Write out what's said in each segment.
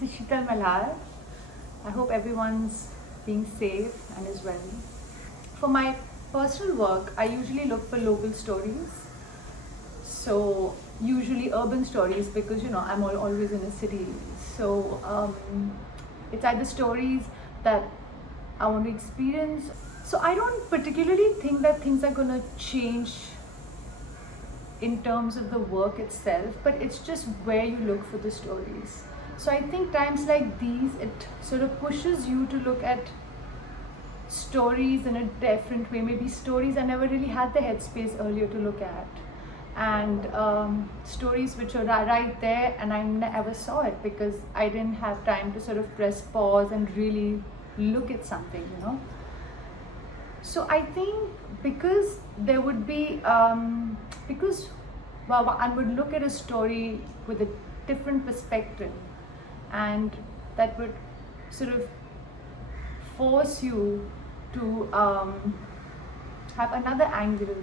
This is Sheetal Mallar. I hope everyone's being safe and is well. For my personal work, I usually look for local stories. So usually urban stories because I'm always in a city. So it's either stories that I want to experience. So I don't particularly think that things are going to change in terms of the work itself, but it's just where you look for the stories. So I think times like these, it sort of pushes you to look at stories in a different way. Maybe stories I never really had the headspace earlier to look at, and stories which are right there and I never saw it because I didn't have time to sort of press pause and really look at something. So I think because there would be because one would look at a story with a different perspective, and that would sort of force you to have another angle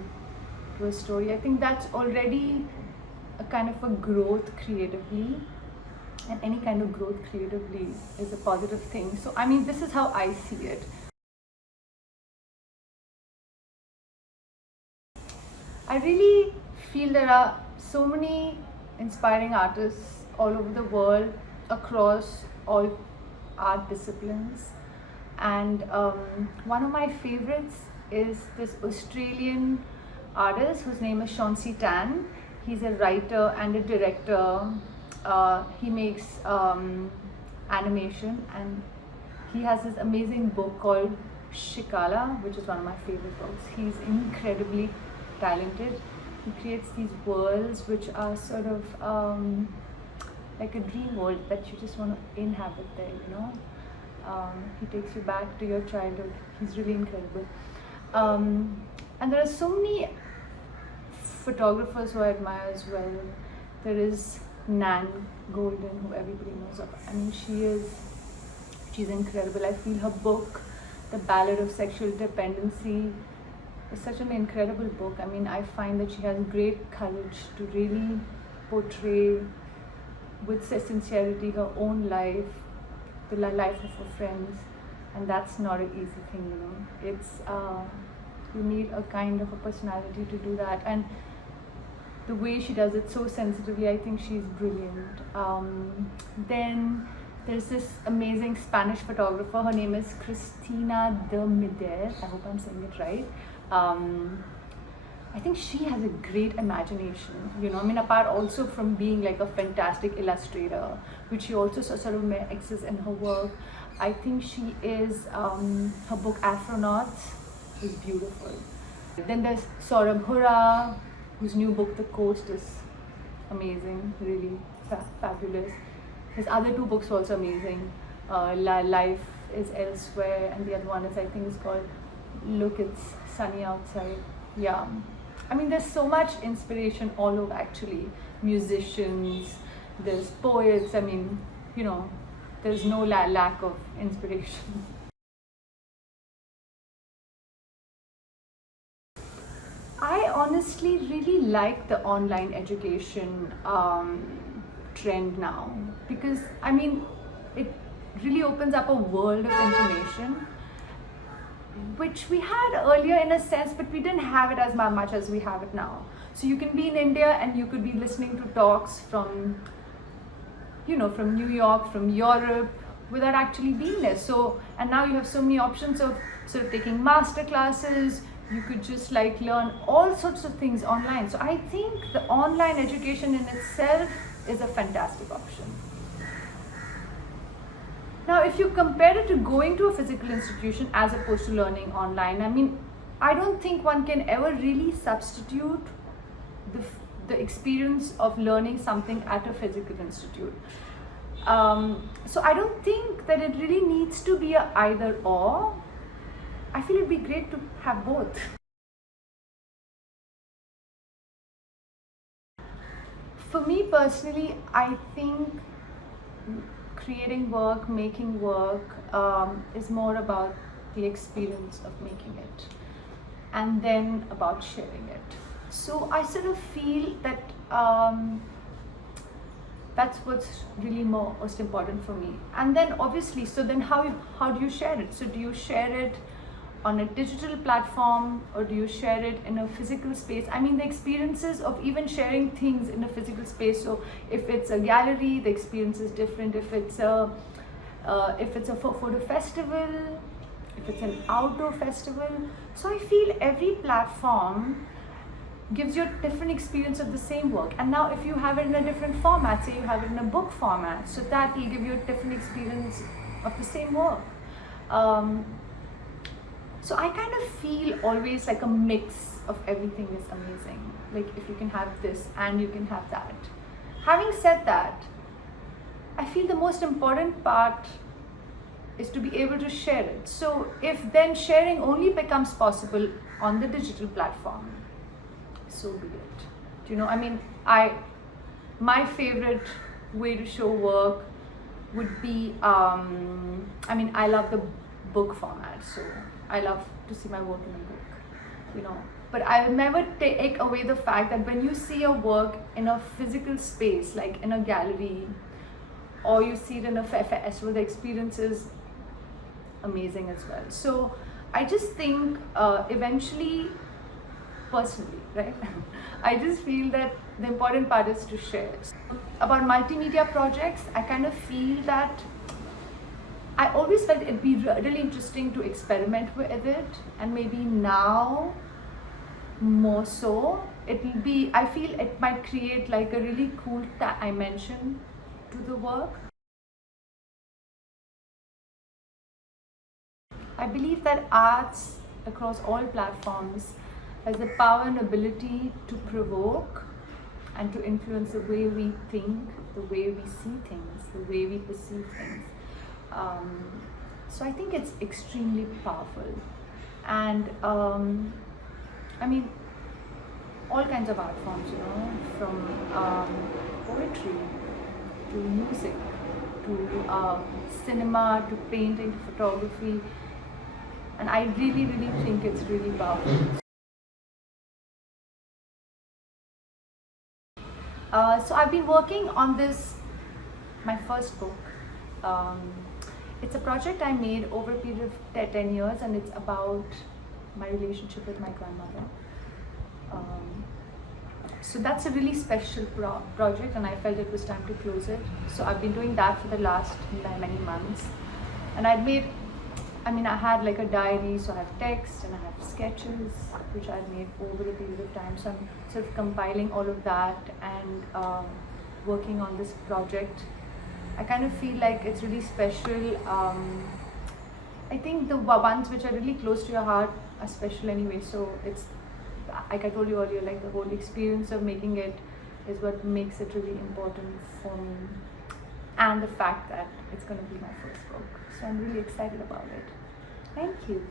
to a story. I think that's already a kind of a growth creatively, and any kind of growth creatively is a positive thing. So I mean, this is how I see it. I really feel there are so many inspiring artists all over the world across all art disciplines, and one of my favorites is this Australian artist whose name is Chauncey Tan. He's a writer and a director. He makes animation, and he has this amazing book called Shikala, which is one of my favorite books. He's incredibly talented. He creates these worlds which are sort of like a dream world that you just want to inhabit there. He takes you back to your childhood. He's really incredible. And there are so many photographers who I admire as well. There is Nan Golden, who everybody knows of. I mean, she's incredible. I feel her book, The Ballad of Sexual Dependency, is such an incredible book. I mean, I find that she has great courage to really portray with sincerity her own life, the life of her friends, and that's not an easy thing. It's you need a kind of a personality to do that, and the way she does it so sensitively, I think she's brilliant. Then there's this amazing Spanish photographer. Her name is Cristina de Mider. I hope I'm saying it right. I think she has a great imagination. I mean, apart also from being like a fantastic illustrator, which she also sort of mixes in her work, I think she is, her book Afronauts is beautiful. Then there's Saurabh Hura, whose new book The Coast is amazing, really fabulous. His other two books are also amazing. Life is Elsewhere, and the other one is, I think, is called Look, It's Sunny Outside. Yeah, I mean, there's so much inspiration all over actually. Musicians, there's poets. I mean, there's no lack of inspiration. I honestly really like the online education trend now, because I mean, it really opens up a world of information, which we had earlier in a sense, but we didn't have it as much as we have it now. So you can be in India and you could be listening to talks from New York, from Europe, without actually being there. So, and now you have so many options of sort of taking master classes. You could just like learn all sorts of things online. So I think the online education in itself is a fantastic option. Now, if you compare it to going to a physical institution as opposed to learning online, I mean, I don't think one can ever really substitute the experience of learning something at a physical institute. So I don't think that it really needs to be a either or. I feel it'd be great to have both. For me personally, I think creating work, making work is more about the experience of making it, and then about sharing it. So I sort of feel that That's what's really most important for me. And then obviously, so then how do you share it? So do you share it on a digital platform, or do you share it in a physical space? I mean, the experiences of even sharing things in a physical space. So if it's a gallery, the experience is different. If it's a photo festival, if it's an outdoor festival. So I feel every platform gives you a different experience of the same work. And now if you have it in a different format, say you have it in a book format, so that will give you a different experience of the same work. So I kind of feel always like a mix of everything is amazing. Like if you can have this and you can have that. Having said that, I feel the most important part is to be able to share it. So if then sharing only becomes possible on the digital platform, so be it. Do you know, I mean, my favorite way to show work would be, I mean, I love the book format, so I love to see my work in a book, you know. But I will never take away the fact that when you see your work in a physical space, like in a gallery, or you see it in a festival, the experience is amazing as well. So I just think eventually, personally, right, I just feel that the important part is to share. So, about multimedia projects, I kind of feel that I always felt it'd be really interesting to experiment with it, and maybe now more so it'll be, I feel it might create like a really cool dimension to the work. I believe that arts across all platforms has the power and ability to provoke and to influence the way we think, the way we see things, the way we perceive things. So I think it's extremely powerful. And I mean, all kinds of art forms, you know, from poetry to music to cinema to painting to photography. And I really, really think it's really powerful. So I've been working on this, my first book. It's a project I made over a period of 10 years, and it's about my relationship with my grandmother. So that's a really special project, and I felt it was time to close it. So I've been doing that for the last many months. And I had like a diary, so I have text and I have sketches, which I've made over a period of time. So I'm sort of compiling all of that and working on this project. I kind of feel like it's really special. I think the ones which are really close to your heart are special anyway. So it's, like I told you earlier, like the whole experience of making it is what makes it really important for me. And the fact that it's going to be my first book. So I'm really excited about it. Thank you.